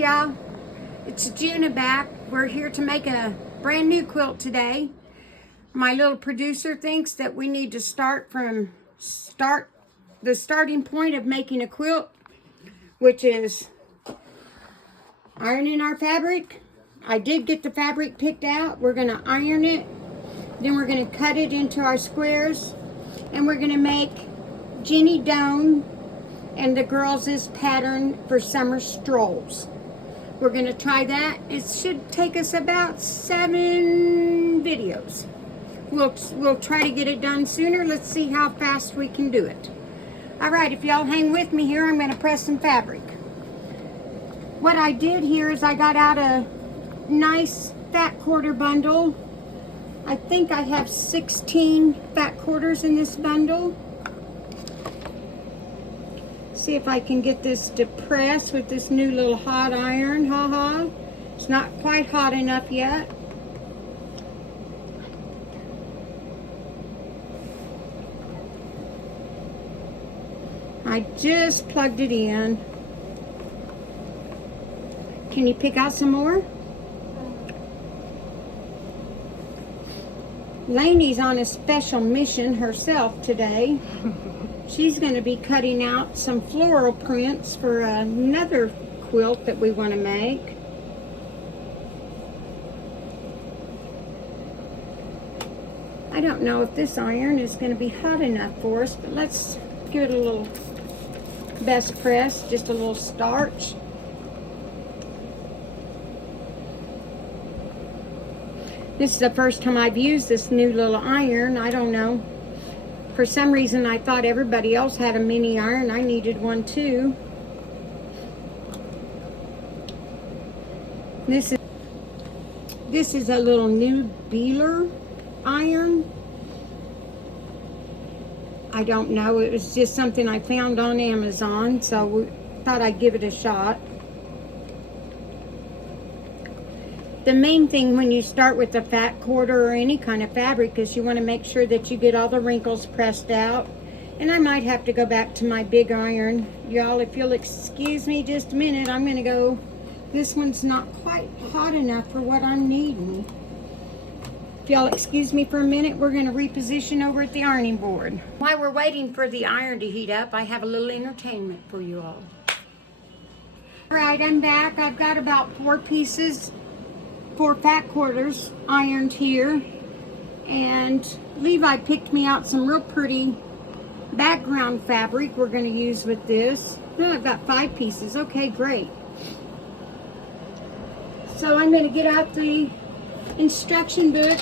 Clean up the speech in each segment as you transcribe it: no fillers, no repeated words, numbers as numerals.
Hey y'all, it's Juna back. We're here to make a brand new quilt today. My little producer thinks that we need to start from the starting point of making a quilt, which is ironing our fabric. I did get the fabric picked out. We're going to iron it, then we're going to cut it into our squares, and we're going to make Jenny Doan and the girls' pattern for summer strolls. We're going to try that. It should take us about 7 videos. We'll try to get it done sooner. Let's see how fast we can do it. Alright, if y'all hang with me here, I'm going to press some fabric. What I did here is I got out a nice fat quarter bundle. I think I have 16 fat quarters in this bundle. See if I can get this to press with this new little hot iron. It's not quite hot enough yet. I just plugged it in. Can you pick out some more? Lainey's on a special mission herself today. She's going to be cutting out some floral prints for another quilt that we want to make. I don't know if this iron is going to be hot enough for us, but let's give it a little best press, just a little starch. This is the first time I've used this new little iron. I don't know. For some reason, I thought everybody else had a mini iron. I needed one too. This is a little new Beeler iron. I don't know. It was just something I found on Amazon, so we thought I'd give it a shot. The main thing when you start with a fat quarter or any kind of fabric is you want to make sure that you get all the wrinkles pressed out. And I might have to go back to my big iron. Y'all, if you'll excuse me just a minute, I'm going to go. This one's not quite hot enough for what I'm needing. If y'all excuse me for a minute, we're going to reposition over at the ironing board. While we're waiting for the iron to heat up, I have a little entertainment for you all. Alright, I'm back. I've got about 4 fat quarters ironed here, and Levi picked me out some real pretty background fabric we're going to use with this. Well, I've got 5 pieces. Okay, great. So I'm going to get out the instruction book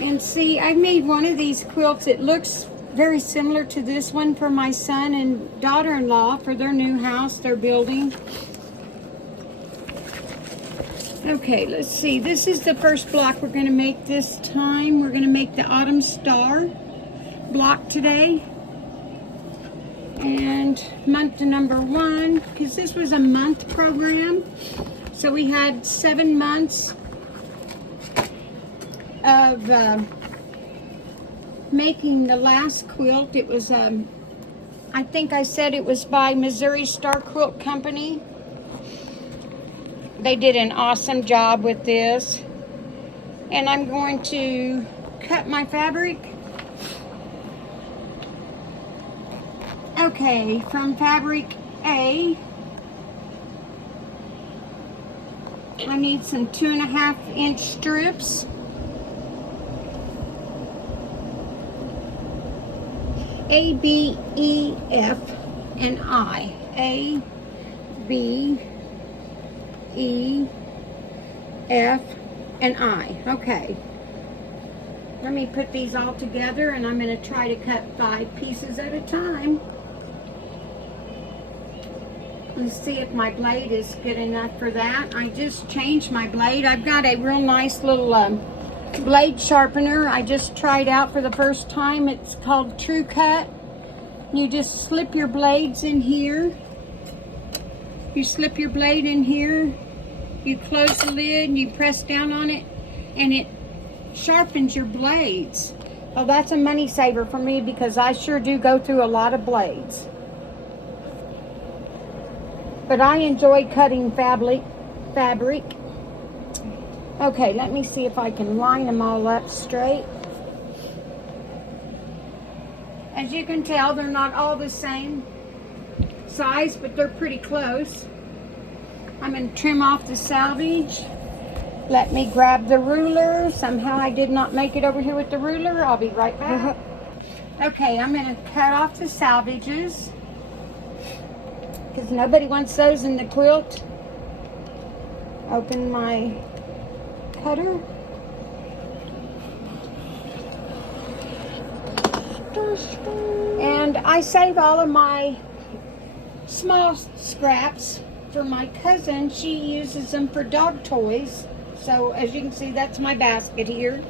and see. I made one of these quilts. It looks very similar to this one for my son and daughter-in-law for their new house they're building. Okay, let's see. This is the first block we're going to make this time. We're going to make the Autumn Star block today. And month number 1, because this was a month program. So we had 7 months of making the last quilt. It was, I think I said it was by Missouri Star Quilt Company. They did an awesome job with this. And I'm going to cut my fabric. Okay, from fabric A, I need some 2.5-inch strips. A, B, E, F, and I. A, B, E, F, and I. Okay. Let me put these all together, and I'm going to try to cut 5 pieces at a time. Let's see if my blade is good enough for that. I just changed my blade. I've got a real nice little blade sharpener I just tried out for the first time. It's called True Cut. You just slip your blades in here. You slip your blade in here, you close the lid, and you press down on it, and it sharpens your blades. Well, that's a money saver for me because I sure do go through a lot of blades. but I enjoy cutting fabric. Okay, let me see if I can line them all up straight. As you can tell, they're not all the same size, but they're pretty close. I'm going to trim off the salvage. Let me grab the ruler. Somehow I did not make it over here with the ruler. I'll be right back. Okay, I'm going to cut off the salvages because nobody wants those in the quilt. Open my cutter. And I save all of my small scraps for my cousin. She uses them for dog toys. So as you can see, that's my basket here.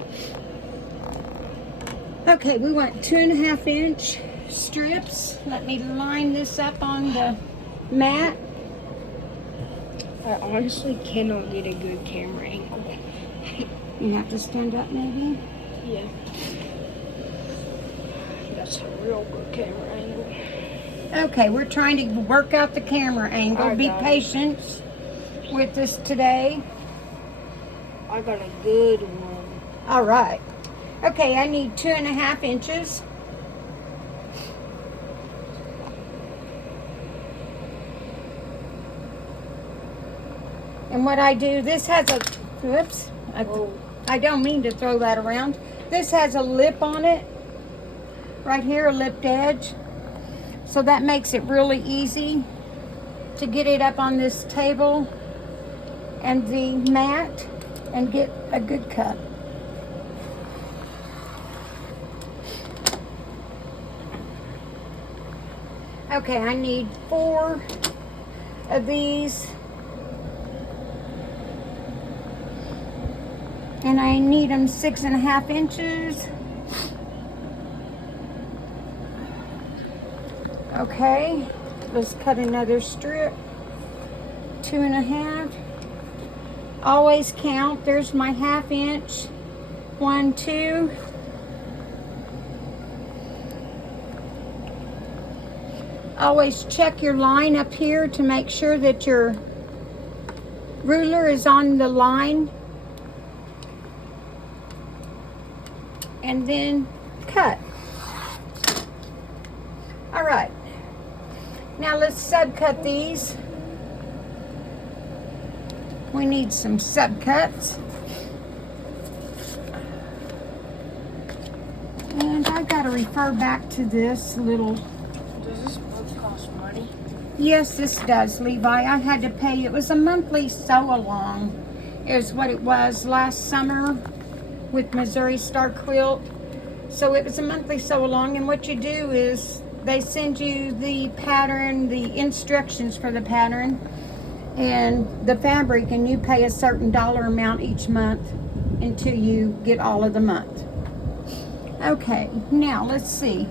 Okay, we want 2.5 inch strips. Let me line this up on the mat. I honestly cannot get a good camera angle. You have to stand up maybe? Yeah. That's a real good camera angle. Okay, we're trying to work out the camera angle. Be patient with us today. I got a good one. All right. Okay, I need 2.5 inches. And what I do, this has a, whoops, I don't mean to throw that around. This has a lip on it, right here, a lipped edge. So that makes it really easy to get it up on this table and the mat and get a good cut. Okay, I need 4 of these. And I need them 6.5 inches. Okay, let's cut another strip. 2.5. Always count. There's my 1/2 inch. 1, 2. Always check your line up here to make sure that your ruler is on the line. And then cut. All right. Now let's subcut these. We need some subcuts. And I gotta refer back to this little. Does this book cost money? Yes, this does, Levi. I had to pay. It was a monthly sew-along. Is what it was last summer with Missouri Star Quilt. So it was a monthly sew-along, and what you do is they send you the pattern, the instructions for the pattern, and the fabric, and you pay a certain dollar amount each month until you get all of the month. Okay, now let's see.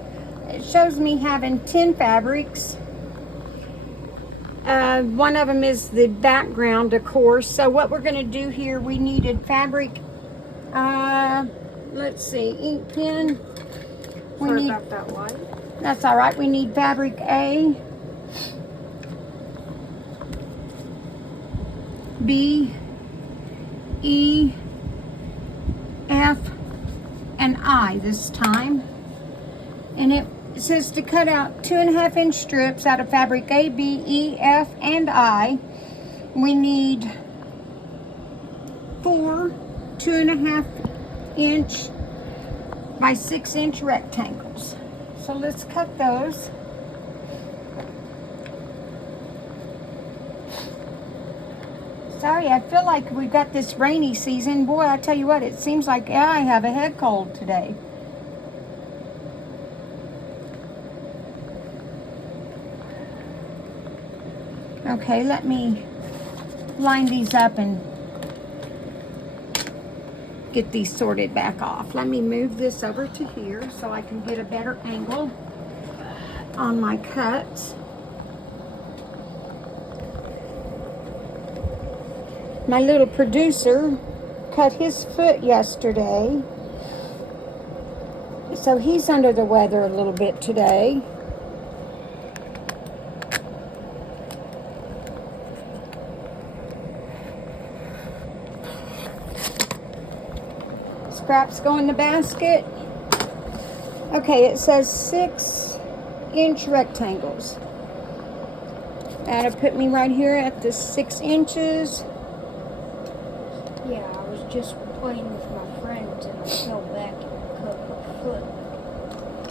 It shows me having 10 fabrics. One of them is the background, of course. So what we're going to do here, we needed fabric. Let's see, ink pen. Sorry about that light. That's all right. We need fabric A, B, E, F, and I this time. And it says to cut out 2.5 inch strips out of fabric A, B, E, F, and I. We need 4 2.5 inch by 6 inch rectangles. So let's cut those. Sorry, I feel like we've got this rainy season. Boy, I tell you what, it seems like I have a head cold today. Okay, let me line these up and get these sorted back off. Let me move this over to here so I can get a better angle on my cuts. My little producer cut his foot yesterday, so he's under the weather a little bit today. scraps go in the basket. Okay, it says 6-inch rectangles. That'll put me right here at the 6 inches. Yeah, I was just playing with my friends and I fell back and cut my foot.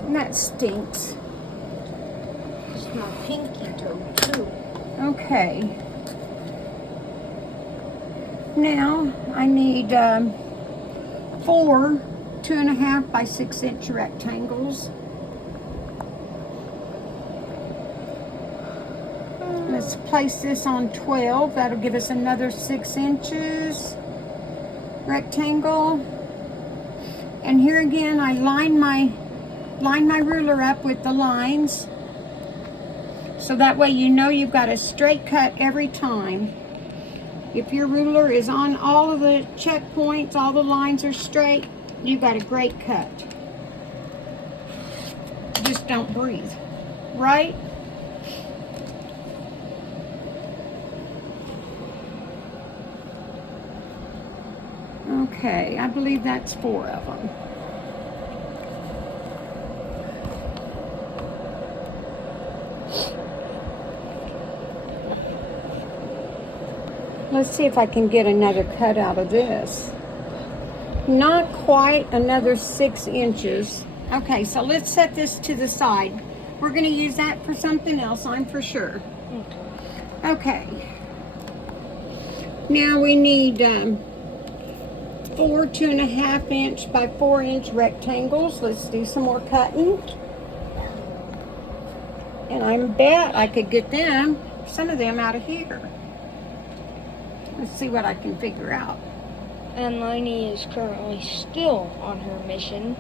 And that stinks. It's my pinky toe too. Okay. Now I need 4 2.5 by 6-inch rectangles. Let's place this on 12. That'll give us another 6 inches rectangle. And here again, I line my ruler up with the lines, so that way you know you've got a straight cut every time. If your ruler is on all of the checkpoints, all the lines are straight, you've got a great cut. Just don't breathe, right? Okay, I believe that's 4 of them. Let's see if I can get another cut out of this. Not quite another 6 inches. Okay, so let's set this to the side. We're going to use that for something else, I'm for sure. Okay. Now we need 4 2.5-inch by 4-inch rectangles. Let's do some more cutting. And I bet I could get some of them out of here. Let's see what I can figure out. And Lainey is currently still on her mission.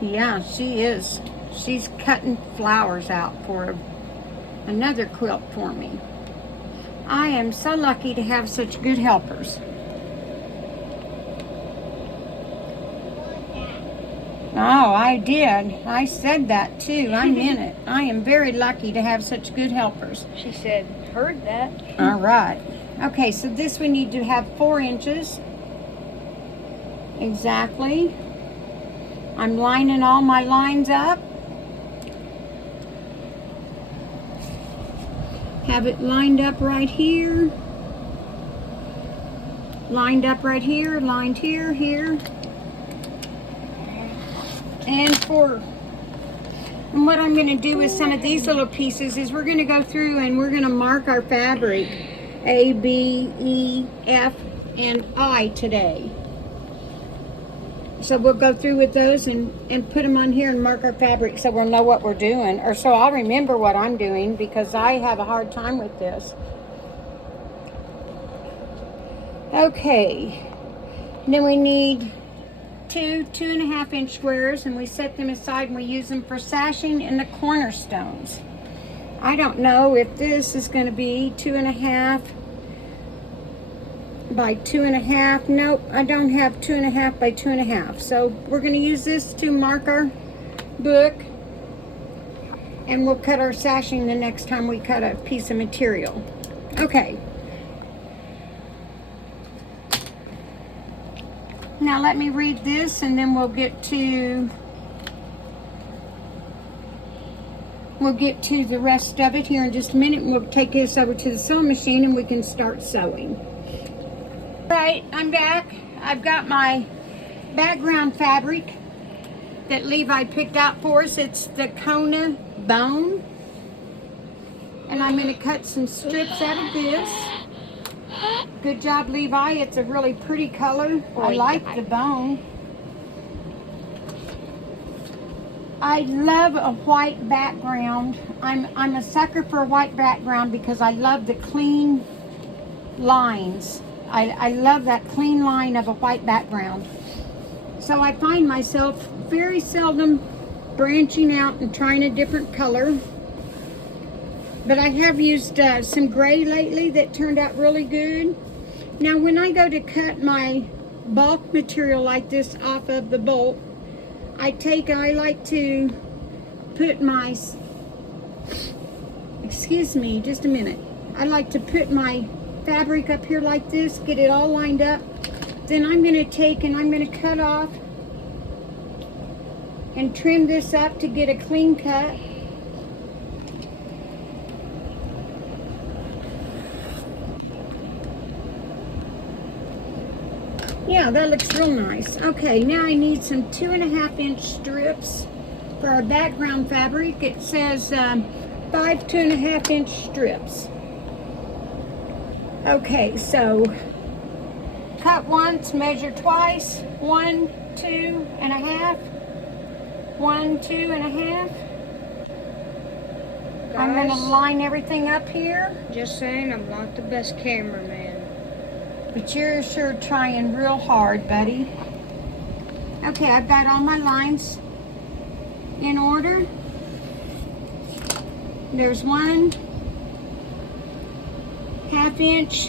Yeah, she is. She's cutting flowers out for another quilt for me. I am so lucky to have such good helpers. Oh, I did. I said that too. I meant it. I am very lucky to have such good helpers. She said, heard that. All right. Okay, so this we need to have 4 inches. Exactly. I'm lining all my lines up. Have it lined up right here. Lined up right here, lined here, here. And what I'm going to do with some of these little pieces is we're going to go through and we're going to mark our fabric A, B, E, F, and I today. So we'll go through with those and put them on here and mark our fabric so we'll know what we're doing. Or so I'll remember what I'm doing, because I have a hard time with this. Okay. And then we need 2 2.5-inch squares, and we set them aside and we use them for sashing in the cornerstones. I don't know if this is going to be 2.5 by 2.5. Nope, I don't have 2.5 by 2.5. So we're going to use this to mark our book, and we'll cut our sashing the next time we cut a piece of material. Okay. Now let me read this, and then we'll get to the rest of it here in just a minute, and we'll take this over to the sewing machine and we can start sewing. Right, I'm back. I've got my background fabric that Levi picked out for us. It's the Kona bone. And I'm going to cut some strips out of this. Good job, Levi. It's a really pretty color. I like the bone. I love a white background. I'm a sucker for a white background because I love the clean lines. I love that clean line of a white background. So I find myself very seldom branching out and trying a different color. But I have used some gray lately that turned out really good. Now when I go to cut my bulk material like this off of the bolt, I like to put my, excuse me, just a minute. I like to put my fabric up here like this, get it all lined up. Then I'm going to take and I'm going to cut off and trim this up to get a clean cut. Yeah, that looks real nice. Okay, now I need some 2.5-inch strips for our background fabric. It says 5 2.5-inch strips. Okay, so cut once, measure twice. 1, 2.5. 1, 2.5. I'm going to line everything up here. Just saying, I'm not the best cameraman. But you're sure trying real hard, buddy. Okay, I've got all my lines in order. There's 1/2 inch,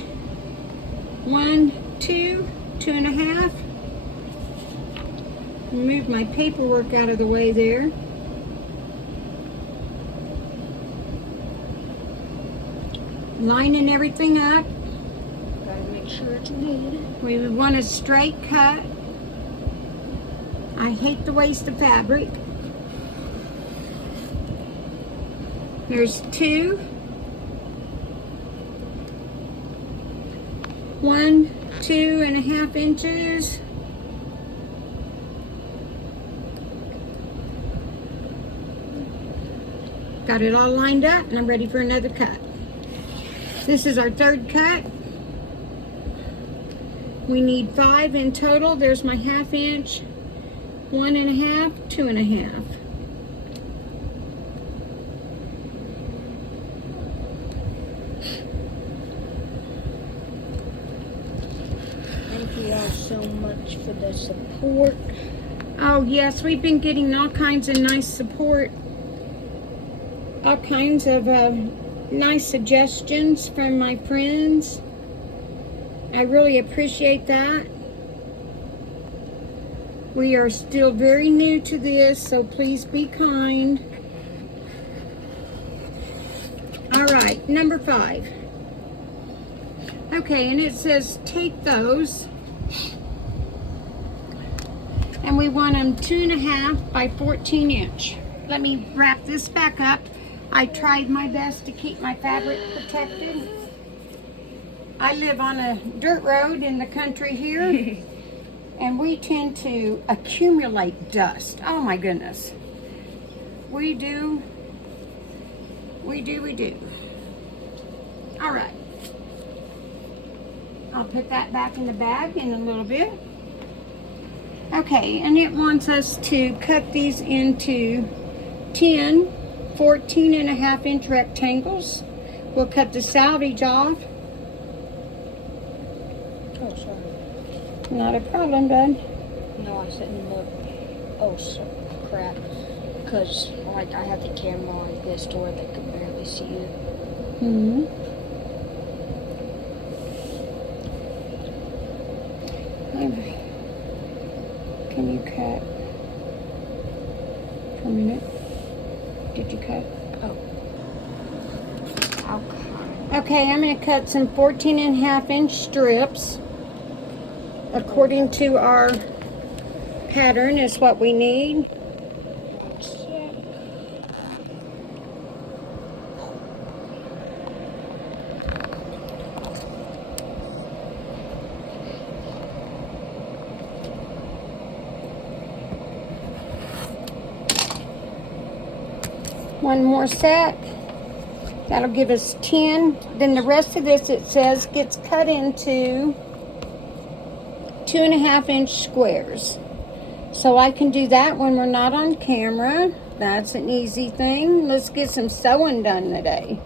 1, 2, 2.5. Move my paperwork out of the way there. Lining everything up. Gotta make sure it's neat. We want a straight cut. I hate the waste of fabric. There's 2. 1, 2.5 inches. Got it all lined up and I'm ready for another cut. This is our third cut. We need 5 in total. There's my 1/2 inch, 1.5, 2.5. Thank you all so much for the support. Oh yes, we've been getting all kinds of nice support. All kinds of nice suggestions from my friends. I really appreciate that. We are still very new to this, so please be kind. All right, number 5. Okay, and it says take those, and we want them 2.5 by 14 inch. Let me wrap this back up. I tried my best to keep my fabric protected. I live on a dirt road in the country here, and we tend to accumulate dust. Oh my goodness. We do. All right. I'll put that back in the bag in a little bit. Okay, and it wants us to cut these into 10 14.5-inch rectangles. We'll cut the selvage off. Oh, sorry. Not a problem, bud. No, I said look. Oh, so crap. Because, like, I have the camera like this to where they could barely see it. Hmm. Can you cut for a minute? Did you cut? Oh. Okay. Okay, I'm going to cut some 14.5-inch strips. According to our pattern is what we need. One more set. That'll give us 10. Then the rest of this, it says, gets cut into 2.5-inch squares. So I can do that when we're not on camera. That's an easy thing. Let's get some sewing done today.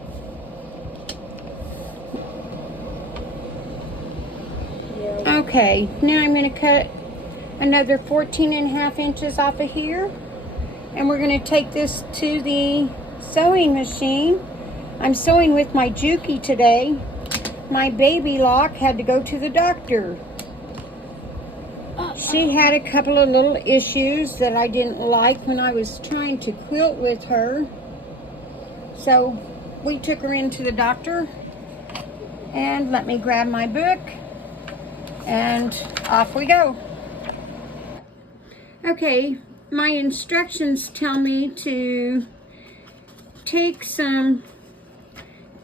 Okay, now I'm going to cut another 14.5 inches off of here. And we're going to take this to the sewing machine. I'm sewing with my Juki today. My baby Lock had to go to the doctor. She had a couple of little issues that I didn't like when I was trying to quilt with her. So we took her into the doctor. And let me grab my book. And off we go. Okay, my instructions tell me to take the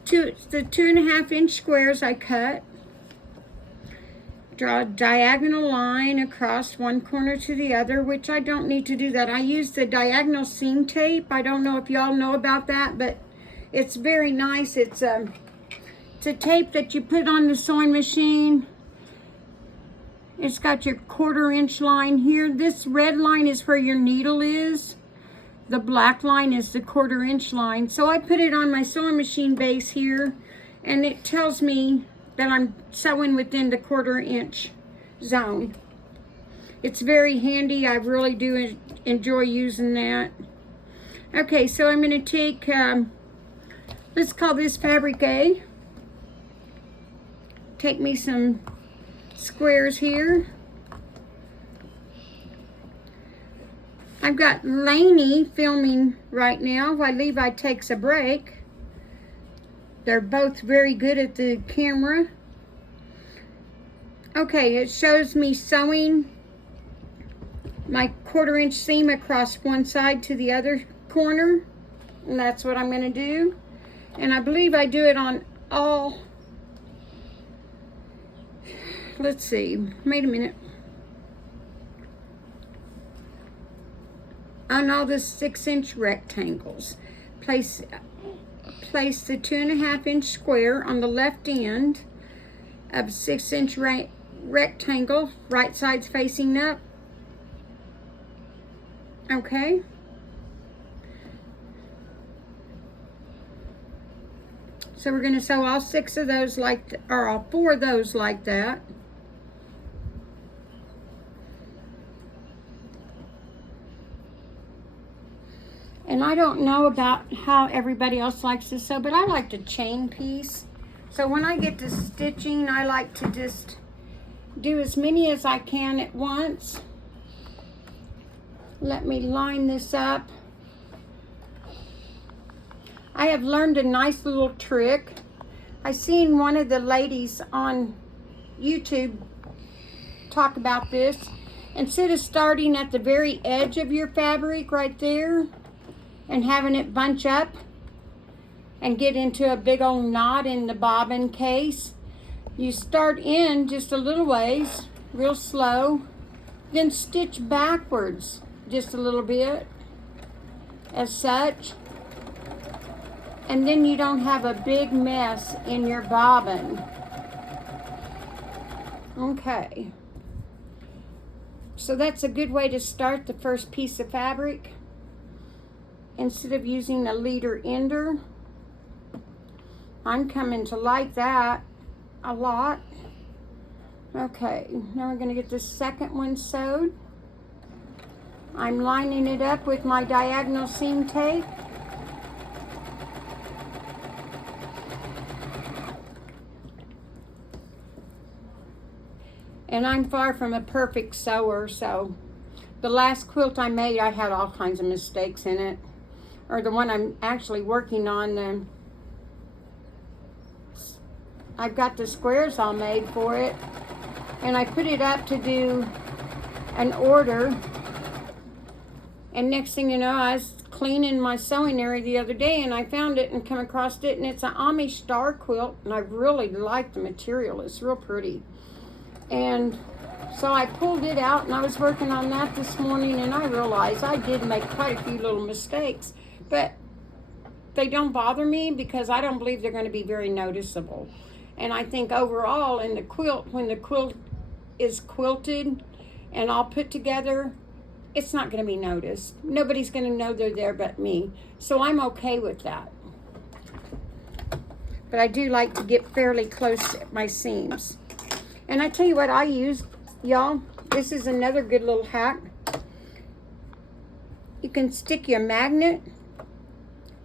2.5 inch squares I cut, draw a diagonal line across one corner to the other, which I don't need to do that. I use the diagonal seam tape. I don't know if y'all know about that, but it's very nice. It's a tape that you put on the sewing machine. It's got your 1/4 inch line here. This red line is where your needle is. The black line is the 1/4 inch line. So I put it on my sewing machine base here, and it tells me that I'm sewing within the 1/4 inch zone. It's very handy. I really do enjoy using that. Okay, so I'm going to take, let's call this fabric A. Take me some squares here. I've got Lainey filming right now while Levi takes a break. They're both very good at the camera. Okay, it shows me sewing my 1/4 inch seam across one side to the other corner. And that's what I'm going to do. And I believe I do it on all, let's see, wait a minute. On all the 6 inch rectangles. Place the 2.5 inch square on the left end of 6 inch rectangle, right side's facing up. Okay. So we're going to sew all 6 of those or all 4 of those like that. And I don't know about how everybody else likes to sew, but I like to chain piece. So when I get to stitching, I like to just do as many as I can at once. Let me line this up. I have learned a nice little trick. I seen one of the ladies on YouTube talk about this. Instead of starting at the very edge of your fabric right there and having it bunch up and get into a big old knot in the bobbin case, you start in just a little ways, real slow, then stitch backwards just a little bit as such, and then you don't have a big mess in your bobbin. Okay, so that's a good way to start the first piece of fabric. Instead of using a leader ender, I'm coming to like that a lot. Okay, now we're going to get the second one sewed. I'm lining it up with my diagonal seam tape. And I'm far from a perfect sewer, so the last quilt I made, I had all kinds of mistakes in it. Or the one I'm actually working on, I've got the squares all made for it, and I put it up to do an order, and next thing you know, I was cleaning my sewing area the other day and I found it and come across it, and it's an Amish star quilt, and I really like the material. It's real pretty. And so I pulled it out and I was working on that this morning, and I realized I did make quite a few little mistakes, but they don't bother me because I don't believe they're going to be very noticeable. And I think overall in the quilt, when the quilt is quilted and all put together, it's not going to be noticed. Nobody's going to know they're there but me. So I'm okay with that. But I do like to get fairly close at my seams. And I tell you what I use, y'all. This is another good little hack. You can stick your magnet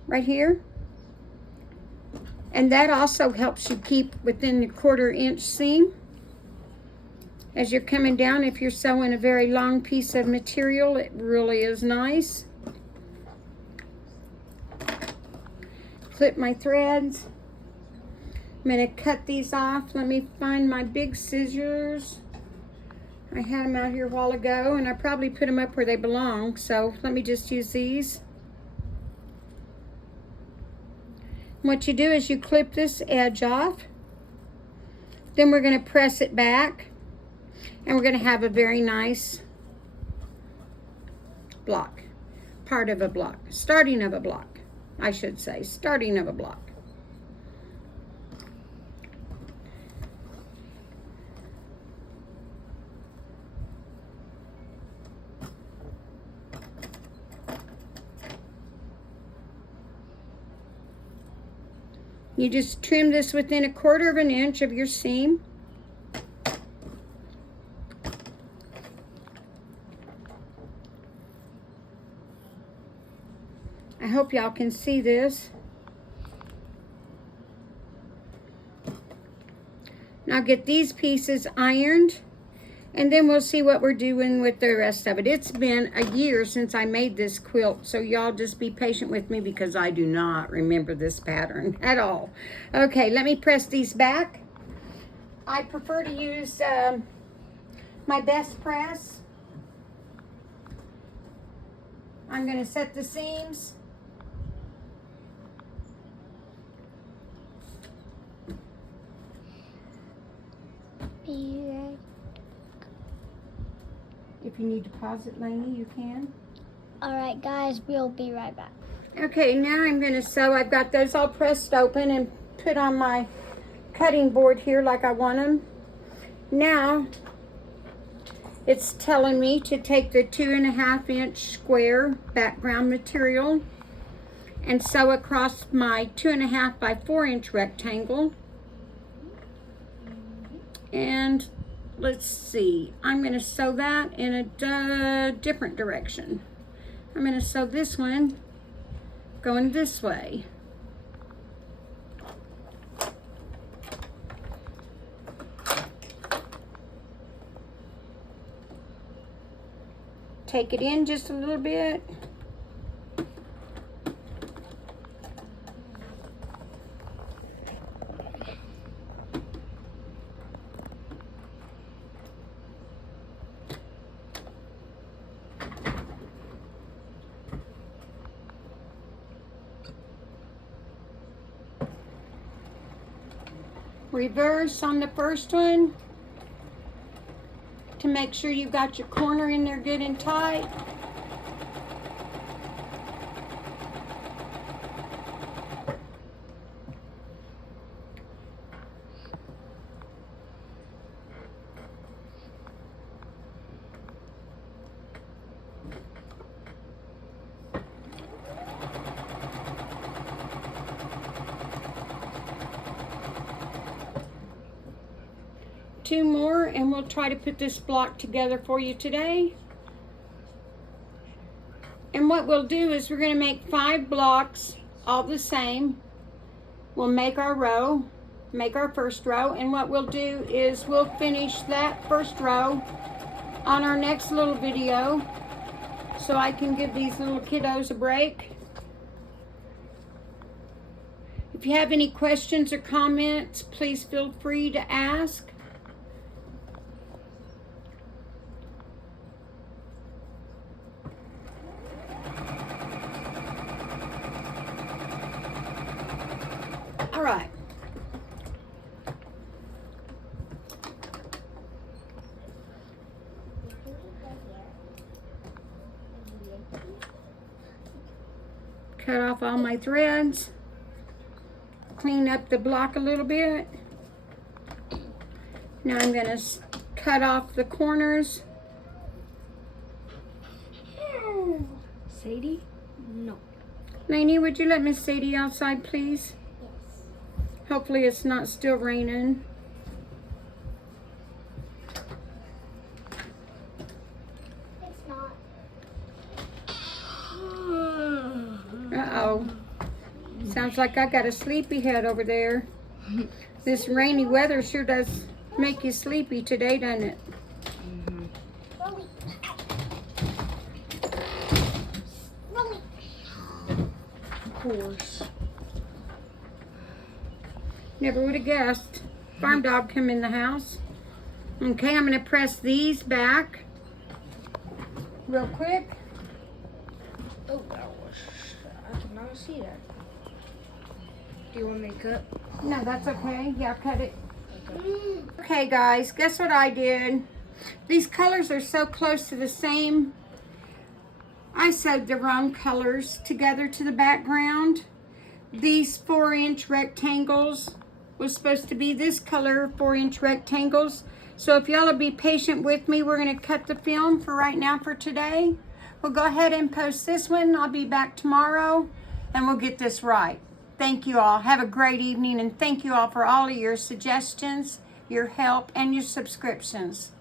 right here. And that also helps you keep within the 1/4 inch seam. As you're coming down, if you're sewing a very long piece of material, it really is nice. Clip my threads. I'm going to cut these off. Let me find my big scissors. I had them out here a while ago, and I probably put them up where they belong, so let me just use these. What you do is you clip this edge off, then we're going to press it back, and we're going to have a very nice block, part of a block, starting of a block, I should say, starting of a block. You just trim this within 1/4 of an inch of your seam. I hope y'all can see this. Now get these pieces ironed, and then we'll see what we're doing with the rest of it. It's been a year since I made this quilt, so y'all just be patient with me because I do not remember this pattern at all. Okay, let me press these back. I prefer to use my best press. I'm going to set the seams. If you need to pause it, Lainey, you can. Alright guys, we'll be right back. Okay, now I'm going to sew. I've got those all pressed open and put on my cutting board here like I want them. Now, it's telling me to take the 2.5 inch square background material and sew across my 2.5 by 4 inch rectangle. And let's see, I'm going to sew that in a different direction. I'm going to sew this one going this way. Take it in just a little bit. Reverse on the first one to make sure you got your corner in there good and tight. Two more and we'll try to put this block together for you today. And what we'll do is we're going to make 5 blocks all the same. We'll make our row, make our first row, and what we'll do is we'll finish that first row on our next little video so I can give these little kiddos a break. If you have any questions or comments, please feel free to ask. All right. Cut off all my threads. Clean up the block a little bit. Now I'm going to cut off the corners. Sadie? No. Lainey, would you let Miss Sadie outside, please? Hopefully it's not still raining. It's not. Uh-oh. Sounds like I got a sleepy head over there. This rainy weather sure does make you sleepy today, doesn't it? Of course. Never would have guessed. Farm dog come in the house. Okay, I'm gonna press these back real quick. Oh, that was, I cannot see that. Do you want me to cut? No, that's okay. Yeah, cut it. Okay. Okay, guys, guess what I did? These colors are so close to the same. I sewed the wrong colors together to the background. These 4-inch rectangles was supposed to be this color, 4-inch rectangles. So if y'all will be patient with me, we're gonna cut the film for right now for today. We'll go ahead and post this one. I'll be back tomorrow and we'll get this right. Thank you all. Have a great evening, and thank you all for all of your suggestions, your help, and your subscriptions.